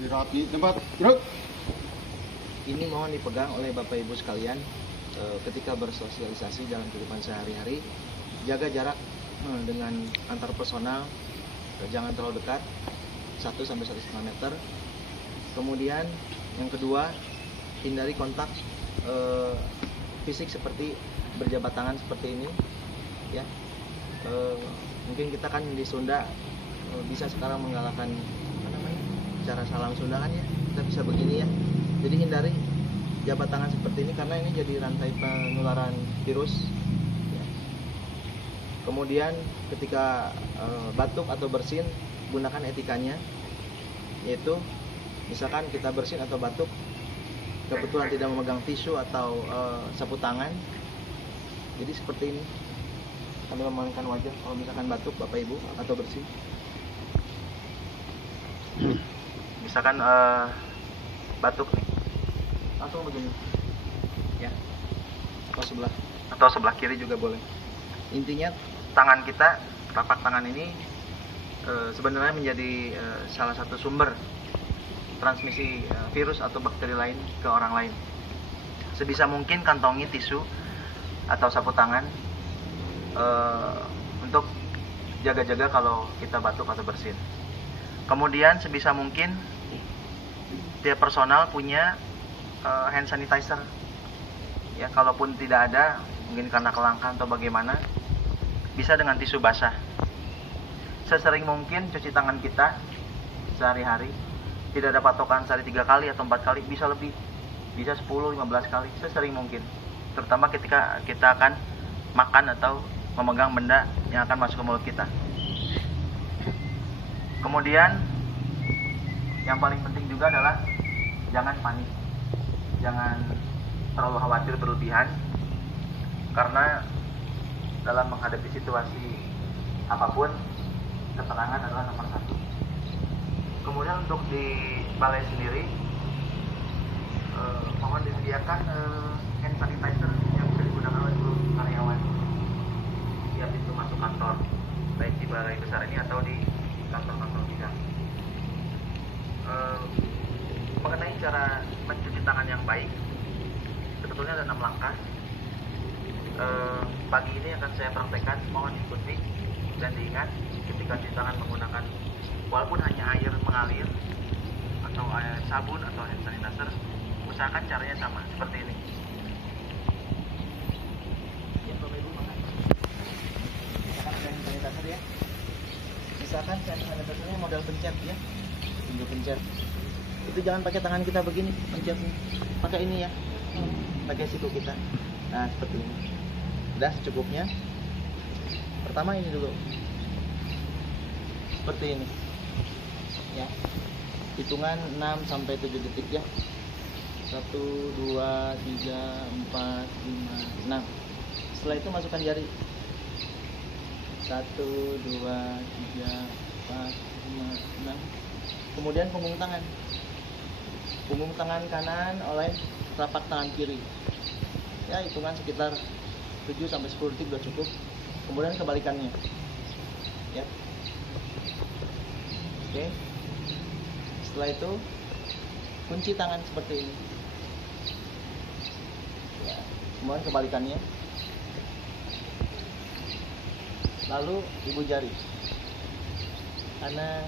Dirapi tempat gerak. Ini mohon dipegang oleh Bapak Ibu sekalian ketika bersosialisasi dalam kehidupan sehari-hari. Jaga jarak dengan antar personal, jangan terlalu dekat, 1-1,5 meter. Kemudian yang kedua, hindari kontak fisik seperti berjabat tangan seperti ini, ya. Mungkin kita kan di Sunda bisa sekarang menggalakkan cara salam Sunda kan ya, kita bisa begini ya. Jadi hindari jabat tangan seperti ini karena ini jadi rantai penularan virus. Ya. Kemudian ketika batuk atau bersin, gunakan etikanya, yaitu misalkan kita bersin atau batuk, kebetulan tidak memegang tisu atau sapu tangan, jadi seperti ini, sambil memalingkan wajah kalau misalkan batuk Bapak Ibu atau bersin. Misalkan batuk nih, langsung begini, ya, atau sebelah kiri juga boleh. Intinya tangan kita, telapak tangan ini sebenarnya menjadi salah satu sumber transmisi virus atau bakteri lain ke orang lain. Sebisa mungkin kantongi tisu atau sapu tangan untuk jaga-jaga kalau kita batuk atau bersin. Kemudian sebisa mungkin tiap personal punya hand sanitizer. Ya, kalaupun tidak ada, mungkin karena kelangkaan atau bagaimana, bisa dengan tisu basah. Sesering mungkin cuci tangan kita sehari-hari. Tidak ada patokan sehari 3 kali atau 4 kali, bisa lebih, bisa 10-15 kali, sesering mungkin. Terutama ketika kita akan makan atau memegang benda yang akan masuk ke mulut kita. Kemudian yang paling penting juga adalah jangan panik, jangan terlalu khawatir berlebihan, karena dalam menghadapi situasi apapun, ketenangan adalah nomor 1. Kemudian untuk di balai sendiri, mohon disediakan hand sanitizer yang bisa digunakan oleh seluruh karyawan setiap pintu masuk kantor, baik di balai besar ini atau di kantor-kantor bidang. Mengenai cara mencuci tangan yang baik, sebetulnya ada 6 langkah. Pagi ini akan saya praktekkan, mohon ikuti dan diingat ketika cuci tangan menggunakan walaupun hanya air mengalir atau air sabun atau hand sanitizer, usahakan caranya sama seperti ini. Ya, Bapak Ibu, makanya misalkan hand sanitizer ya, misalkan hand sanitizernya model pencet ya, tinggal pencet. Itu jangan pakai tangan kita begini pencetnya, pakai ini ya, pakai siku kita. Nah seperti ini. Udah secukupnya. Pertama ini dulu, seperti ini ya, hitungan 6-7 detik ya. 1, 2, 3, 4, 5, 6. Setelah itu masukkan jari 1, 2, 3, 4, 5, 6. Kemudian punggung tangan kanan oleh telapak tangan kiri ya, hitungan sekitar 7-10 detik sudah cukup. Kemudian kebalikannya ya. Oke. Setelah itu kunci tangan seperti ini ya. Kemudian kebalikannya, lalu ibu jari kanan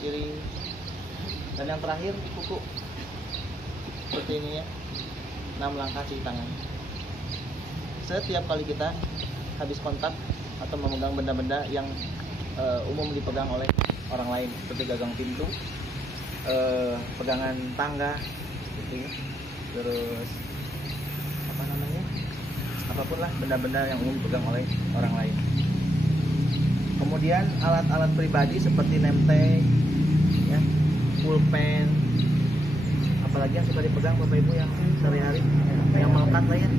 kiri, dan yang terakhir kuku seperti ini ya. 6 langkah cuci tangan. Setiap kali kita habis kontak atau memegang benda-benda yang umum dipegang oleh orang lain, seperti gagang pintu, pegangan tangga gitu ya, terus apapun lah benda-benda yang umum dipegang oleh orang lain. Kemudian alat-alat pribadi seperti name tag ya, pulpen, apalagi yang suka dipegang Bapak Ibu yang sehari-hari, yang melekat lah ya.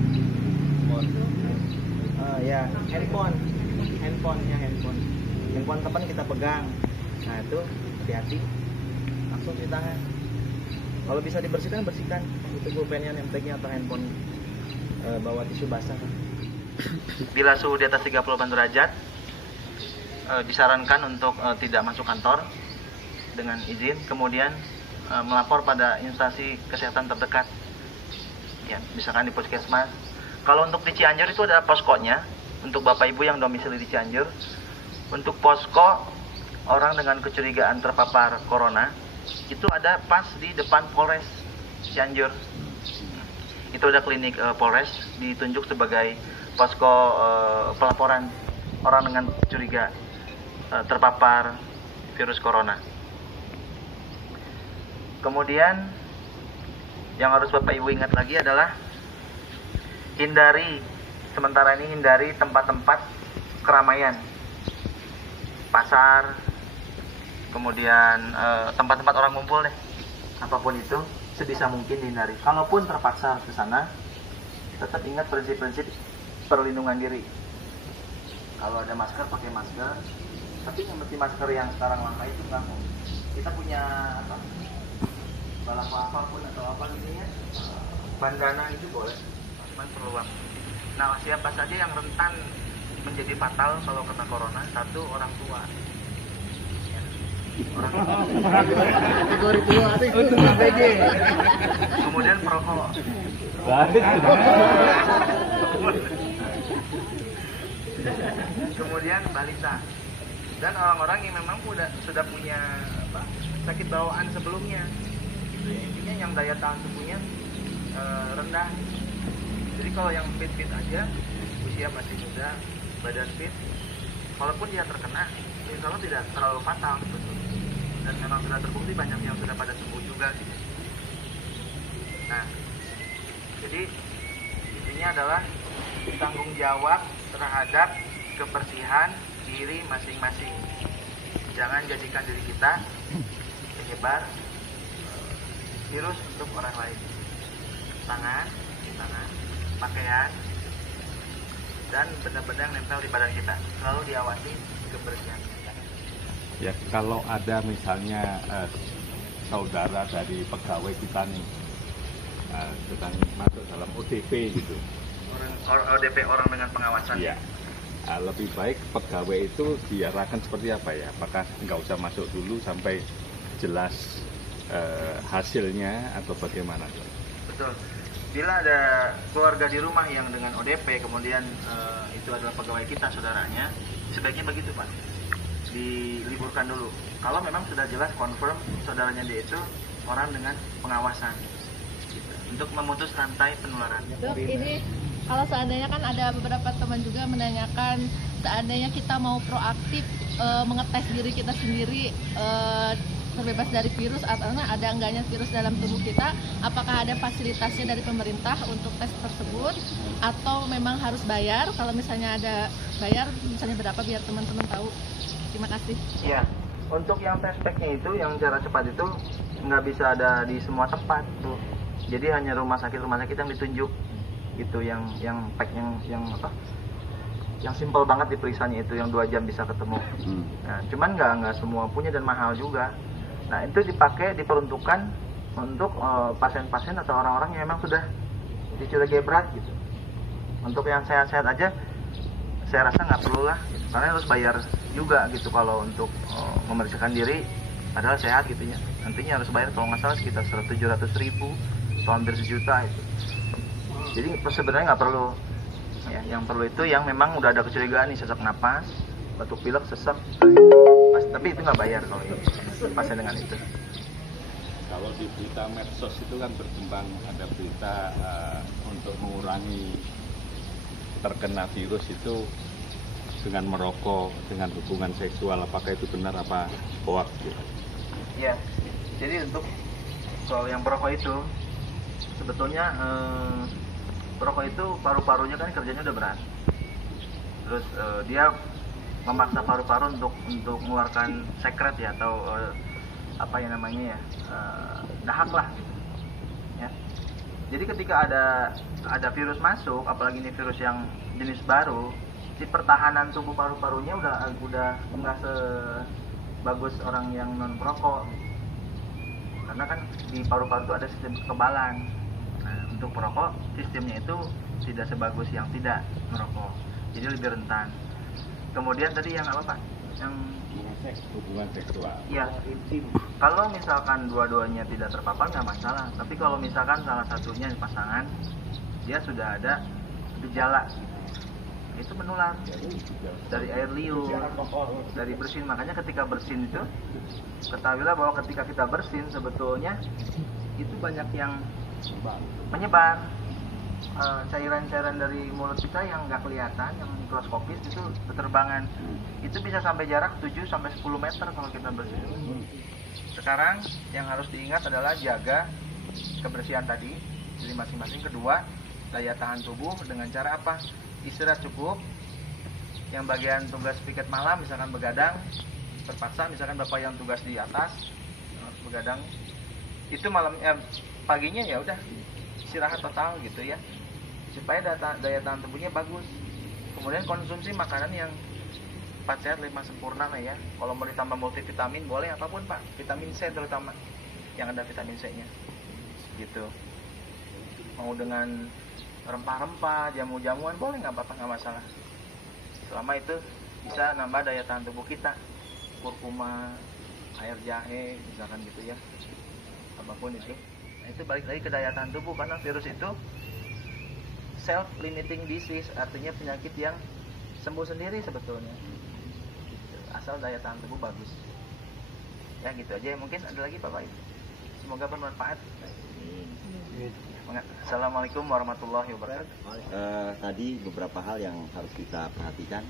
Ya, handphone teman kita pegang. Nah itu hati-hati, langsung cuci tangan. Kalau bisa dibersihkan, bersihkan itu pulpennya, name tagnya atau handphone, bawa tisu basah. Bila suhu di atas 38 derajat, disarankan untuk tidak masuk kantor. dengan izin, kemudian melapor pada instansi kesehatan terdekat. Ya, misalkan di puskesmas. Kalau untuk di Cianjur itu ada poskonya untuk Bapak Ibu yang domisili di Cianjur. Untuk posko orang dengan kecurigaan terpapar corona itu ada pas di depan Polres Cianjur. Itu ada klinik Polres ditunjuk sebagai posko pelaporan orang dengan curiga terpapar virus corona. Kemudian yang harus Bapak Ibu ingat lagi adalah sementara ini hindari tempat-tempat keramaian, pasar, kemudian tempat-tempat orang ngumpul deh, apapun itu sebisa mungkin dihindari. Kalaupun terpaksa ke sana, tetap ingat prinsip-prinsip perlindungan diri. Kalau ada masker, pakai masker. Tapi yang mesti masker yang sekarang lama itu enggak. Kita punya apa? Balak pun atau apa gitu ya. Bandana itu boleh. Cuman perlu waktu. Nah, siapa saja yang rentan menjadi fatal kalau kena corona? Satu, orang tua. Ya. Orang tua. Kemudian perokok. Kemudian balita. Dan orang-orang yang memang sudah punya sakit bawaan sebelumnya, gitu ya. Intinya yang daya tahan tubuhnya rendah. Jadi kalau yang fit aja, usia masih muda, badan fit, walaupun dia terkena, insya Allah tidak terlalu fatal, betul. Dan memang sudah terbukti banyak yang sudah pada sembuh juga. Gitu. Nah, jadi intinya adalah tanggung jawab terhadap kebersihan diri masing-masing. Jangan jadikan diri kita penyebar virus untuk orang lain. Tangan, pakaian, dan benda-benda yang nempel di badan kita. Selalu diawasi kebersihan. Ya, kalau ada misalnya saudara dari pegawai kita nih sedang masuk dalam ODP gitu. ODP orang dengan pengawasan. Iya. Lebih baik pegawai itu diarahkan seperti apa ya? Apakah nggak usah masuk dulu sampai jelas hasilnya atau bagaimana? Betul. Bila ada keluarga di rumah yang dengan ODP, kemudian itu adalah pegawai kita, saudaranya, sebaiknya begitu Pak, diliburkan dulu. Kalau memang sudah jelas confirm saudaranya dia itu orang dengan pengawasan, gitu, untuk memutus rantai penularan. Dok, ini kalau seandainya kan ada beberapa teman juga menanyakan, seandainya kita mau proaktif mengetes diri kita sendiri terbebas dari virus, atau ada enggaknya virus dalam tubuh kita, apakah ada fasilitasnya dari pemerintah untuk tes tersebut, atau memang harus bayar? Kalau misalnya ada bayar, misalnya berapa biar teman-teman tahu? Terima kasih. Ya, untuk yang tes packnya itu, yang cara cepat itu nggak bisa ada di semua tempat tuh. Jadi hanya rumah sakit yang ditunjuk gitu, yang pack yang simple banget diperiksanya itu, yang 2 jam bisa ketemu. Nah, cuman nggak semua punya dan mahal juga. Nah, itu diperuntukkan untuk pasien-pasien atau orang-orang yang memang sudah dicurigai berat gitu. Untuk yang sehat-sehat aja, saya rasa nggak perlu lah, gitu. Karena harus bayar juga gitu kalau untuk memeriksakan diri, padahal sehat gitu ya. Nantinya harus bayar kalau nggak salah sekitar 700.000 atau hampir 1 juta itu. Jadi sebenarnya nggak perlu. Ya, yang perlu itu yang memang udah ada kecurigaan nih, sesak napas, batuk pilek, sesak. Tapi itu nggak bayar kalau itu pasien dengan itu. Kalau di berita medsos itu kan berkembang ada berita untuk mengurangi terkena virus itu dengan merokok, dengan hubungan seksual. Apakah itu benar apa hoax? Ya, jadi untuk soal yang perokok itu sebetulnya perokok itu paru-parunya kan kerjanya udah berat. Terus dia memaksa paru-paru untuk mengeluarkan sekret ya, atau apa yang namanya ya, dahak lah gitu. Ya. Jadi ketika ada virus masuk, apalagi ini virus yang jenis baru, di pertahanan tubuh paru-parunya udah nggak sebagus orang yang non perokok. Karena kan di paru-paru itu ada sistem kekebalan. Nah, untuk perokok sistemnya itu tidak sebagus yang tidak merokok, jadi lebih rentan. Kemudian tadi yang apa Pak? yang hubungan seksual. ya kalau misalkan dua-duanya tidak terpapar nggak masalah, tapi kalau misalkan salah satunya pasangan dia sudah ada gejala itu menular dari air liur, dari bersin. Makanya ketika bersin itu ketahuilah bahwa ketika kita bersin sebetulnya itu banyak yang menyebar. Cairan-cairan dari mulut kita yang nggak kelihatan, yang mikroskopis itu berterbangan. Itu bisa sampai jarak 7-10 meter kalau kita bersin. Sekarang yang harus diingat adalah jaga kebersihan tadi diri masing-masing. Kedua, daya tahan tubuh dengan cara apa? Istirahat cukup. Yang bagian tugas piket malam misalkan begadang terpaksa, misalkan bapak yang tugas di atas begadang itu paginya ya udah istirahat total gitu ya, supaya daya tahan tubuhnya bagus. Kemudian konsumsi makanan yang 4 sehat 5 sempurna lah ya. Kalau mau ditambah multivitamin boleh, apapun pak, vitamin C terutama yang ada vitamin C nya gitu. Mau dengan rempah-rempah, jamu-jamuan boleh, nggak apa-apa, nggak masalah, selama itu bisa nambah daya tahan tubuh kita. Kurkuma, air jahe misalkan gitu ya, apapun itu. Nah, itu balik lagi ke daya tahan tubuh, karena virus itu self limiting disease, artinya penyakit yang sembuh sendiri sebetulnya, asal daya tahan tubuh bagus. Ya gitu aja, mungkin ada lagi Bapak Ibu, semoga bermanfaat. Assalamualaikum warahmatullahi wabarakatuh. Tadi beberapa hal yang harus kita perhatikan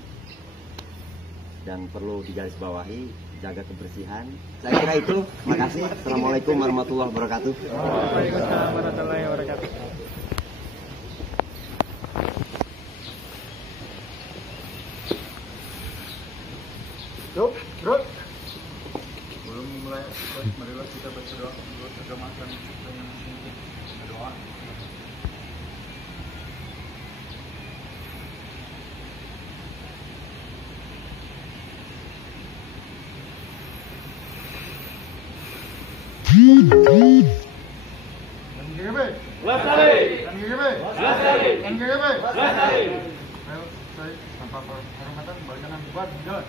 dan perlu digarisbawahi, jaga kebersihan. Saya kira itu. Terima kasih. Assalamualaikum warahmatullahi wabarakatuh. Waalaikumsalam warahmatullahi wabarakatuh. Bro. Belum mulai, marilah kita berdoa menurut agama dan berdoa. Tanpa penghormatan, balikan buat jalan.